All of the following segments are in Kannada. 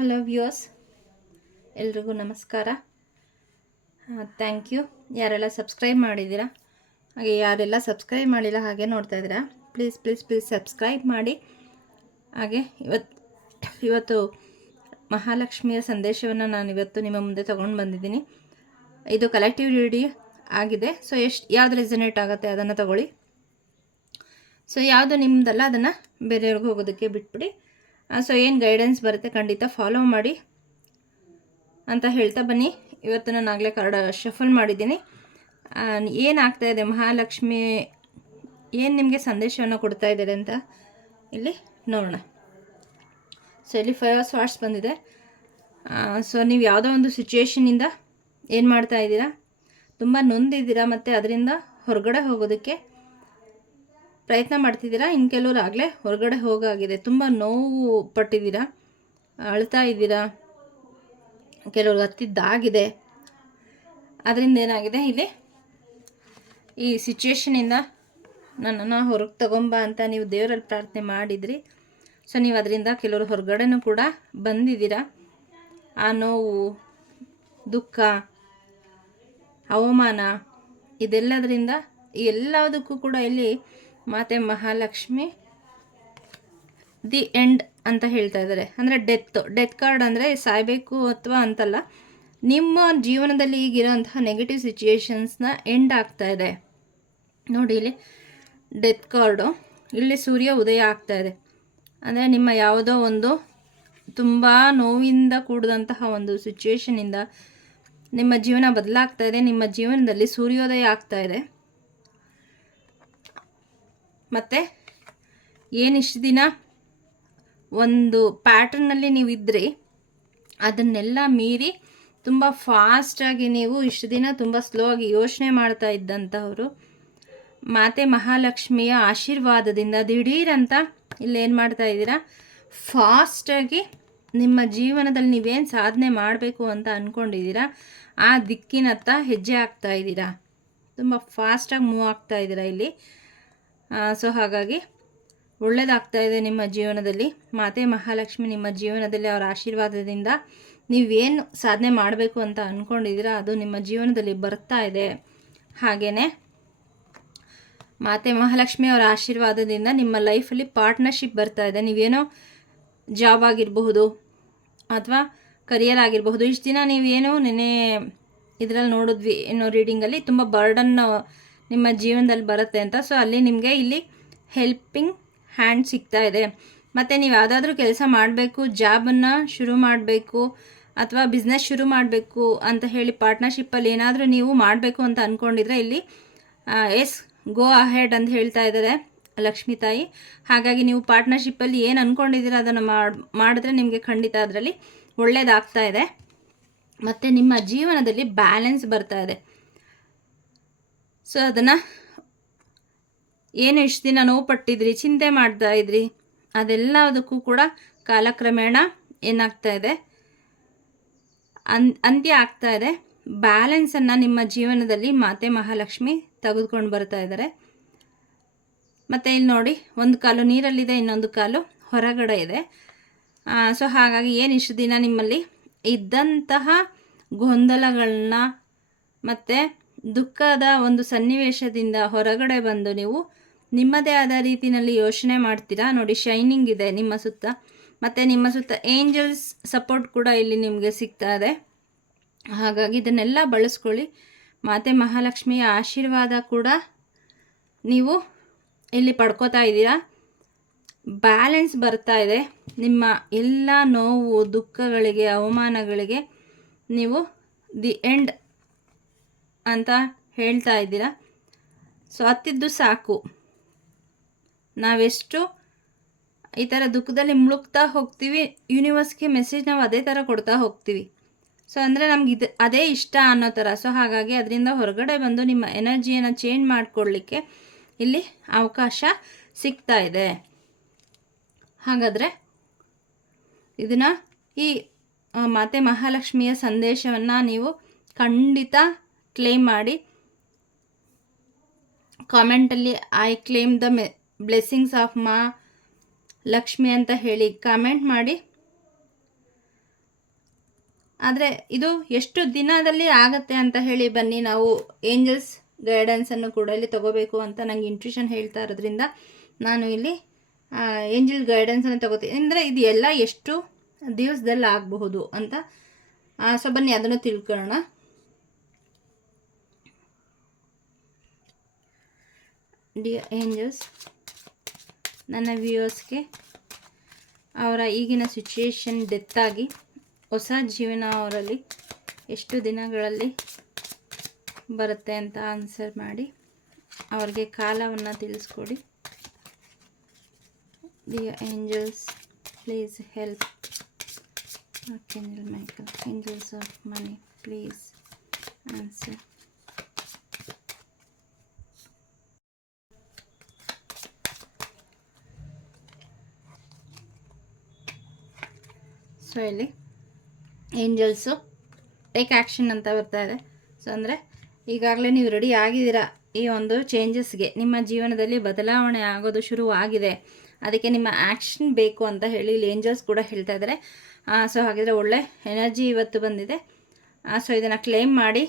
ಹಲೋ ವ್ಯೂಯರ್ಸ್ ಎಲ್ರಿಗೂ ನಮಸ್ಕಾರ. ಥ್ಯಾಂಕ್ ಯು ಯಾರೆಲ್ಲ ಸಬ್ಸ್ಕ್ರೈಬ್ ಮಾಡಿದ್ದೀರಾ? ಹಾಗೆ ಯಾರೆಲ್ಲ ಸಬ್ಸ್ಕ್ರೈಬ್ ಮಾಡಿಲ್ಲ, ಹಾಗೆ ನೋಡ್ತಾ ಇದ್ದೀರಾ? ಪ್ಲೀಸ್ ಪ್ಲೀಸ್ ಪ್ಲೀಸ್ ಸಬ್ಸ್ಕ್ರೈಬ್ ಮಾಡಿ. ಹಾಗೆ ಇವತ್ತು ಇವತ್ತು ಮಹಾಲಕ್ಷ್ಮಿಯ ಸಂದೇಶವನ್ನು ನಾನು ಇವತ್ತು ನಿಮ್ಮ ಮುಂದೆ ತೊಗೊಂಡು ಬಂದಿದ್ದೀನಿ. ಇದು ಕಲೆಕ್ಟಿವ್ ರೀಡಿ ಆಗಿದೆ. ಸೊ ಎಷ್ಟು, ಯಾವ್ದು ರೆಸನೇಟ್ ಆಗುತ್ತೆ ಅದನ್ನು ತಗೊಳ್ಳಿ. ಸೊ ಯಾವುದು ನಿಮ್ಮದಲ್ಲ ಅದನ್ನು ಬೇರೆಯವ್ರಿಗೆ ಹೋಗೋದಕ್ಕೆ ಬಿಟ್ಬಿಡಿ. ಸೊ ಏನು ಗೈಡೆನ್ಸ್ ಬರುತ್ತೆ ಖಂಡಿತ ಫಾಲೋ ಮಾಡಿ ಅಂತ ಹೇಳ್ತಾ ಬನ್ನಿ. ಇವತ್ತು ನಾನು ಆಗಲೇ ಕಾರ್ಡ್ ಶಫಲ್ ಮಾಡಿದ್ದೀನಿ. ಏನಾಗ್ತಾ ಇದೆ? ಮಹಾಲಕ್ಷ್ಮಿ ಏನು ನಿಮಗೆ ಸಂದೇಶವನ್ನು ಕೊಡ್ತಾ ಇದ್ದಾರೆ ಅಂತ ಇಲ್ಲಿ ನೋಡೋಣ. ಸೊ ಇಲ್ಲಿ ಫೈವ್ ಸ್ವಾಟ್ಸ್ ಬಂದಿದೆ. ಸೊ ನೀವು ಯಾವುದೋ ಒಂದು ಸಿಚುವೇಶನಿಂದ ಏನು ಮಾಡ್ತಾ ಇದ್ದೀರಾ? ತುಂಬ ನೊಂದಿದ್ದೀರಾ ಮತ್ತು ಅದರಿಂದ ಹೊರಗಡೆ ಹೋಗೋದಕ್ಕೆ ಪ್ರಯತ್ನ ಮಾಡ್ತಿದ್ದೀರಾ? ಇನ್ನು ಕೆಲವರು ಆಗಲೇ ಹೊರಗಡೆ ಹೋಗಾಗಿದೆ. ತುಂಬ ನೋವು ಪಟ್ಟಿದ್ದೀರಾ? ಅಳ್ತಾ ಇದ್ದೀರಾ? ಕೆಲವ್ರಿಗೆ ಹತ್ತಿದ್ದಾಗಿದೆ. ಅದರಿಂದ ಏನಾಗಿದೆ ಇಲ್ಲಿ? ಈ ಸಿಚುವೇಶನಿಂದ ನನ್ನನ್ನು ಹೊರಗೆ ತಗೊಂಬ ಅಂತ ನೀವು ದೇವರಲ್ಲಿ ಪ್ರಾರ್ಥನೆ ಮಾಡಿದ್ರಿ. ಸೊ ನೀವು ಅದರಿಂದ ಕೆಲವರು ಹೊರಗಡೆನೂ ಕೂಡ ಬಂದಿದ್ದೀರಾ? ಆ ನೋವು, ದುಃಖ, ಅವಮಾನ ಇದೆಲ್ಲದರಿಂದ ಎಲ್ಲದಕ್ಕೂ ಕೂಡ ಇಲ್ಲಿ ಮಾತೆ ಮಹಾಲಕ್ಷ್ಮಿ. ದಿ ಎಂಡ್ ಅಂತ ಹೇಳ್ತಾ ಇದ್ದಾರೆ. ಅಂದರೆ ಡೆತ್ ಡೆತ್ ಕಾರ್ಡ್ ಅಂದರೆ ಸಾಯಬೇಕು ಅಥವಾ ಅಂತಲ್ಲ. ನಿಮ್ಮ ಜೀವನದಲ್ಲಿ ಈಗಿರೋಂತಹ ನೆಗೆಟಿವ್ ಸಿಚುಯೇಷನ್ಸ್ನ ಎಂಡ್ ಆಗ್ತಾ ಇದೆ. ನೋಡಿ ಇಲ್ಲಿ, ಡೆತ್ ಕಾರ್ಡು. ಇಲ್ಲಿ ಸೂರ್ಯ ಉದಯ ಆಗ್ತಾ ಇದೆ. ಅಂದರೆ ನಿಮ್ಮ ಯಾವುದೋ ಒಂದು ತುಂಬ ನೋವಿಂದ ಕೂಡಿದಂತಹ ಒಂದು ಸಿಚುಯೇಷನಿಂದ ನಿಮ್ಮ ಜೀವನ ಬದಲಾಗ್ತಾ ಇದೆ. ನಿಮ್ಮ ಜೀವನದಲ್ಲಿ ಸೂರ್ಯೋದಯ ಆಗ್ತಾ ಇದೆ. ಮತ್ತು ಏನಿಷ್ಟು ದಿನ ಒಂದು ಪ್ಯಾಟ್ರನ್ನಲ್ಲಿ ನೀವು ಇದ್ರಿ ಅದನ್ನೆಲ್ಲ ಮೀರಿ ತುಂಬ ಫಾಸ್ಟಾಗಿ ನೀವು ಇಷ್ಟು ದಿನ ತುಂಬ ಸ್ಲೋ ಆಗಿ ಯೋಚನೆ ಮಾಡ್ತಾ ಇದ್ದಂಥವರು ಮಾತೆ ಮಹಾಲಕ್ಷ್ಮಿಯ ಆಶೀರ್ವಾದದಿಂದ ದಿಢೀರಂತ ಇಲ್ಲೇನು ಮಾಡ್ತಾ ಇದ್ದೀರಾ? ಫಾಸ್ಟಾಗಿ ನಿಮ್ಮ ಜೀವನದಲ್ಲಿ ನೀವೇನು ಸಾಧನೆ ಮಾಡಬೇಕು ಅಂತ ಅಂದ್ಕೊಂಡಿದ್ದೀರಾ ಆ ದಿಕ್ಕಿನತ್ತ ಹೆಜ್ಜೆ ಆಗ್ತಾ ಇದ್ದೀರಾ? ತುಂಬ ಫಾಸ್ಟಾಗಿ ಮೂವ್ ಆಗ್ತಾ ಇದ್ದೀರಾ ಇಲ್ಲಿ? ಸೊ ಹಾಗಾಗಿ ಒಳ್ಳೆಯದಾಗ್ತಾ ಇದೆ ನಿಮ್ಮ ಜೀವನದಲ್ಲಿ. ಮಾತೆ ಮಹಾಲಕ್ಷ್ಮಿ, ನಿಮ್ಮ ಜೀವನದಲ್ಲಿ ಅವರ ಆಶೀರ್ವಾದದಿಂದ ನೀವೇನು ಸಾಧನೆ ಮಾಡಬೇಕು ಅಂತ ಅಂದ್ಕೊಂಡಿದ್ದೀರಾ ಅದು ನಿಮ್ಮ ಜೀವನದಲ್ಲಿ ಬರ್ತಾ ಇದೆ. ಹಾಗೇ ಮಾತೆ ಮಹಾಲಕ್ಷ್ಮಿ ಅವರ ಆಶೀರ್ವಾದದಿಂದ ನಿಮ್ಮ ಲೈಫಲ್ಲಿ ಪಾರ್ಟ್ನರ್ಶಿಪ್ ಬರ್ತಾ ಇದೆ. ನೀವೇನೋ ಜಾಬ್ ಆಗಿರಬಹುದು ಅಥವಾ ಕರಿಯರ್ ಆಗಿರಬಹುದು. ಇಷ್ಟು ದಿನ ನೀವೇನೋ ನೆನೆ ಇದರಲ್ಲಿ ನೋಡಿದ್ವಿ, ಏನೋ ರೀಡಿಂಗಲ್ಲಿ ತುಂಬ ಬರ್ಡನ್ ನಿಮ್ಮ ಜೀವನದಲ್ಲಿ ಬರುತ್ತೆ ಅಂತ. ಸೊ ಅಲ್ಲಿ ನಿಮಗೆ ಇಲ್ಲಿ ಹೆಲ್ಪಿಂಗ್ ಹ್ಯಾಂಡ್ ಸಿಗ್ತಾ ಇದೆ. ಮತ್ತು ನೀವು ಯಾವುದಾದ್ರೂ ಕೆಲಸ ಮಾಡಬೇಕು ಜಾಬನ್ನು ಶುರು ಮಾಡಬೇಕು, ಅಥವಾ ಬಿಸ್ನೆಸ್ ಶುರು ಮಾಡಬೇಕು ಅಂತ ಹೇಳಿ ಪಾರ್ಟ್ನರ್ಶಿಪ್ಪಲ್ಲಿ ಏನಾದರೂ ನೀವು ಮಾಡಬೇಕು ಅಂತ ಅಂದ್ಕೊಂಡಿದ್ರೆ ಇಲ್ಲಿ ಎಸ್ ಗೋ ಅಹೆಡ್ ಅಂತ ಹೇಳ್ತಾ ಇದ್ದಾರೆ ಲಕ್ಷ್ಮೀ ತಾಯಿ. ಹಾಗಾಗಿ ನೀವು ಪಾರ್ಟ್ನರ್ಶಿಪ್ಪಲ್ಲಿ ಏನು ಅಂದ್ಕೊಂಡಿದ್ದೀರ ಅದನ್ನು ಮಾಡಿ, ಮಾಡಿದ್ರೆ ನಿಮಗೆ ಖಂಡಿತ ಅದರಲ್ಲಿ ಒಳ್ಳೆಯದಾಗ್ತಾ ಇದೆ. ಮತ್ತು ನಿಮ್ಮ ಜೀವನದಲ್ಲಿ ಬ್ಯಾಲೆನ್ಸ್ ಬರ್ತಾ ಇದೆ. ಸೊ ಅದನ್ನು ಏನು ಇಷ್ಟು ದಿನ ನೋವು ಪಟ್ಟಿದ್ರಿ, ಚಿಂತೆ ಮಾಡ್ತಾ ಇದ್ರಿ, ಅದೆಲ್ಲದಕ್ಕೂ ಕೂಡ ಕಾಲಕ್ರಮೇಣ ಏನಾಗ್ತಾ ಇದೆ? ಅನ್, ಅಂತ್ಯ ಆಗ್ತಾ ಇದೆ. ಬ್ಯಾಲೆನ್ಸನ್ನು ನಿಮ್ಮ ಜೀವನದಲ್ಲಿ ಮಾತೆ ಮಹಾಲಕ್ಷ್ಮಿ ತೆಗೆದುಕೊಂಡು ಬರ್ತಾ ಇದ್ದಾರೆ. ಮತ್ತು ಇಲ್ಲಿ ನೋಡಿ, ಒಂದು ಕಾಲು ನೀರಲ್ಲಿದೆ, ಇನ್ನೊಂದು ಕಾಲು ಹೊರಗಡೆ ಇದೆ. ಸೊ ಹಾಗಾಗಿ ಏನು ಇಷ್ಟು ದಿನ ನಿಮ್ಮಲ್ಲಿ ಇದ್ದಂತಹ ಗೊಂದಲಗಳನ್ನ ಮತ್ತು ದುಃಖದ ಒಂದು ಸನ್ನಿವೇಶದಿಂದ ಹೊರಗಡೆ ಬಂದು ನೀವು ನಿಮ್ಮದೇ ಆದ ರೀತಿಯಲ್ಲಿ ಯೋಚನೆ ಮಾಡ್ತೀರಾ? ನೋಡಿ ಶೈನಿಂಗ್ ಇದೆ ನಿಮ್ಮ ಸುತ್ತ. ಮತ್ತು ನಿಮ್ಮ ಸುತ್ತ ಏಂಜಲ್ಸ್ ಸಪೋರ್ಟ್ ಕೂಡ ಇಲ್ಲಿ ನಿಮಗೆ ಸಿಗ್ತಾ ಇದೆ. ಹಾಗಾಗಿ ಇದನ್ನೆಲ್ಲ ಬಳಸ್ಕೊಳ್ಳಿ. ಮಾತೆ ಮಹಾಲಕ್ಷ್ಮಿಯ ಆಶೀರ್ವಾದ ಕೂಡ ನೀವು ಇಲ್ಲಿ ಪಡ್ಕೋತಾ ಇದ್ದೀರಾ? ಬ್ಯಾಲೆನ್ಸ್ ಬರ್ತಾ ಇದೆ. ನಿಮ್ಮ ಎಲ್ಲ ನೋವು, ದುಃಖಗಳಿಗೆ, ಅವಮಾನಗಳಿಗೆ ನೀವು ದಿ ಎಂಡ್ ಅಂತ ಹೇಳ್ತಾ ಇದ್ದೀರಾ? ಸೊ ಹತ್ತಿದ್ದು ಸಾಕು. ನಾವೆಷ್ಟು ಈ ಥರ ದುಃಖದಲ್ಲಿ ಮುಳುಗ್ತಾ ಹೋಗ್ತೀವಿ ಯೂನಿವರ್ಸ್ಗೆ ಮೆಸೇಜ್ ನಾವು ಅದೇ ಥರ ಕೊಡ್ತಾ ಹೋಗ್ತೀವಿ. ಸೊ ಅಂದರೆ ನಮ್ಗೆ ಇದು ಅದೇ ಇಷ್ಟ ಅನ್ನೋ ಥರ. ಸೊ ಹಾಗಾಗಿ ಅದರಿಂದ ಹೊರಗಡೆ ಬಂದು ನಿಮ್ಮ ಎನರ್ಜಿಯನ್ನು ಚೇಂಜ್ ಮಾಡಿಕೊಳ್ಳಿಕ್ಕೆ ಇಲ್ಲಿ ಅವಕಾಶ ಸಿಗ್ತಾ ಇದೆ. ಹಾಗಾದರೆ ಇದನ್ನು ಈ ಮಾತೆ ಮಹಾಲಕ್ಷ್ಮಿಯ ಸಂದೇಶವನ್ನು ನೀವು ಖಂಡಿತ ಕ್ಲೇಮ್ ಮಾಡಿ ಕಾಮೆಂಟಲ್ಲಿ I claim the may blessings of Maa Lakshmi ಅಂತ ಹೇಳಿ ಕಾಮೆಂಟ್ ಮಾಡಿ. ಆದರೆ ಇದು ಎಷ್ಟು ದಿನದಲ್ಲಿ ಆಗತ್ತೆ ಅಂತ ಹೇಳಿ ಬನ್ನಿ ನಾವು. ಏಂಜಲ್ಸ್ ಗೈಡೆನ್ಸನ್ನು ಕೂಡ ಇಲ್ಲಿ ತಗೋಬೇಕು ಅಂತ ನಂಗೆ ಇಂಟ್ಯೂಷನ್ ಹೇಳ್ತಾ ಇರೋದ್ರಿಂದ ನಾನು ಇಲ್ಲಿ ಏಂಜಲ್ ಗೈಡೆನ್ಸನ್ನು ತಗೋತೀನಿ. ಅಂದರೆ ಇದು ಎಲ್ಲ ಎಷ್ಟು ದಿವಸದಲ್ಲಿ ಆಗಬಹುದು ಅಂತ ಸೊ ಬನ್ನಿ ಅದನ್ನು ತಿಳ್ಕೊಳ್ಳೋಣ. ಡಿಯರ್ ಏಂಜಲ್ಸ್ ನನ್ನ ವ್ಯೂವರ್ಸ್ಗೆ ಅವರ ಈಗಿನ ಸಿಚುಯೇಷನ್ ಡೆತ್ತಾಗಿ ಹೊಸ ಜೀವನ ಅವರಲ್ಲಿ ಎಷ್ಟು ದಿನಗಳಲ್ಲಿ ಬರುತ್ತೆ ಅಂತ ಆನ್ಸರ್ ಮಾಡಿ ಅವ್ರಿಗೆ ಕಾಲವನ್ನು ತಿಳಿಸ್ಕೊಡಿ. Dear angels please help okay Michael angels of money please answer. So ಇಲ್ಲಿ ಏಂಜಲ್ಸು ಟೇಕ್ ಆ್ಯಕ್ಷನ್ ಅಂತ ಬರ್ತಾ ಇದೆ. ಸೊ ಅಂದರೆ ಈಗಾಗಲೇ ನೀವು ರೆಡಿ ಆಗಿದ್ದೀರಾ? ಈ ಒಂದು ಚೇಂಜಸ್ಗೆ ನಿಮ್ಮ ಜೀವನದಲ್ಲಿ ಬದಲಾವಣೆ ಆಗೋದು ಶುರುವಾಗಿದೆ. ಅದಕ್ಕೆ ನಿಮ್ಮ ಆ್ಯಕ್ಷನ್ ಬೇಕು ಅಂತ ಹೇಳಿ ಇಲ್ಲಿ ಏಂಜಲ್ಸ್ ಕೂಡ ಹೇಳ್ತಾ ಇದ್ದಾರೆ. ಸೊ ಹಾಗಿದ್ರೆ ಒಳ್ಳೆ ಎನರ್ಜಿ ಇವತ್ತು ಬಂದಿದೆ. ಸೊ ಇದನ್ನು ಕ್ಲೇಮ್ ಮಾಡಿ.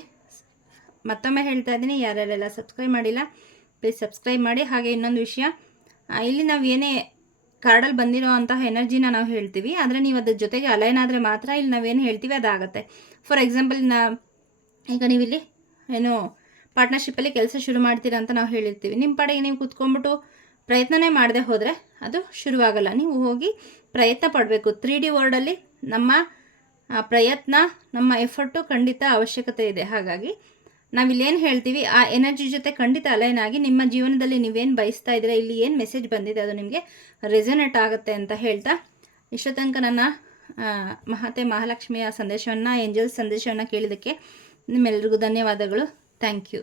ಮತ್ತೊಮ್ಮೆ ಹೇಳ್ತಾ ಇದ್ದೀನಿ, ಯಾರ್ಯಾರೆಲ್ಲ ಸಬ್ಸ್ಕ್ರೈಬ್ ಮಾಡಿಲ್ಲ ಪ್ಲೀಸ್ ಸಬ್ಸ್ಕ್ರೈಬ್ ಮಾಡಿ. ಹಾಗೆ ಇನ್ನೊಂದು ವಿಷಯ ಇಲ್ಲಿ ನಾವು ಏನೇ ಕಾರ್ಡಲ್ಲಿ ಬಂದಿರೋ ಅಂತಹ ಎನರ್ಜಿನ ನಾವು ಹೇಳ್ತೀವಿ, ಆದರೆ ನೀವು ಅದ್ರ ಜೊತೆಗೆ ಅಲೈನ್ ಆದರೆ ಮಾತ್ರ ಇಲ್ಲಿ ನಾವೇನು ಹೇಳ್ತೀವಿ ಅದಾಗುತ್ತೆ. ಫಾರ್ ಎಕ್ಸಾಂಪಲ್ ನಾ ಈಗ ನೀವಿಲ್ಲಿ ಏನು ಪಾರ್ಟ್ನರ್ಶಿಪ್ಪಲ್ಲಿ ಕೆಲಸ ಶುರು ಮಾಡ್ತೀರಾ ಅಂತ ನಾವು ಹೇಳಿರ್ತೀವಿ. ನಿಮ್ಮ ಪಾಡಿಗೆ ನೀವು ಕೂತ್ಕೊಂಡ್ಬಿಟ್ಟು ಪ್ರಯತ್ನನೇ ಮಾಡದೆ ಹೋದರೆ ಅದು ಶುರುವಾಗಲ್ಲ. ನೀವು ಹೋಗಿ ಪ್ರಯತ್ನ ಪಡಬೇಕು. ತ್ರೀ ಡಿ ವರ್ಡಲ್ಲಿ ನಮ್ಮ ಪ್ರಯತ್ನ, ನಮ್ಮ ಎಫರ್ಟು ಖಂಡಿತ ಅವಶ್ಯಕತೆ ಇದೆ. ಹಾಗಾಗಿ ನಾವಿಲ್ಲೇನು ಹೇಳ್ತೀವಿ, ಆ ಎನರ್ಜಿ ಜೊತೆ ಖಂಡಿತ ಅಲೈನ್ ಆಗಿ ನಿಮ್ಮ ಜೀವನದಲ್ಲಿ ನೀವೇನು ಬಯಸ್ತಾ ಇದ್ದೀರಾ, ಇಲ್ಲಿ ಏನು ಮೆಸೇಜ್ ಬಂದಿದೆ ಅದು ನಿಮಗೆ ರೆಸೊನೇಟ್ ಆಗುತ್ತೆ ಅಂತ ಹೇಳ್ತಾ ಇಷ್ಟು ತನಕ ನನ್ನ ಮಹತೆ ಮಹಾಲಕ್ಷ್ಮಿಯ ಸಂದೇಶವನ್ನು ಏಂಜಲ್ಸ್ ಸಂದೇಶವನ್ನು ಕೇಳಿದ್ದಕ್ಕೆ ನಿಮ್ಮೆಲ್ರಿಗೂ ಧನ್ಯವಾದಗಳು. Thank you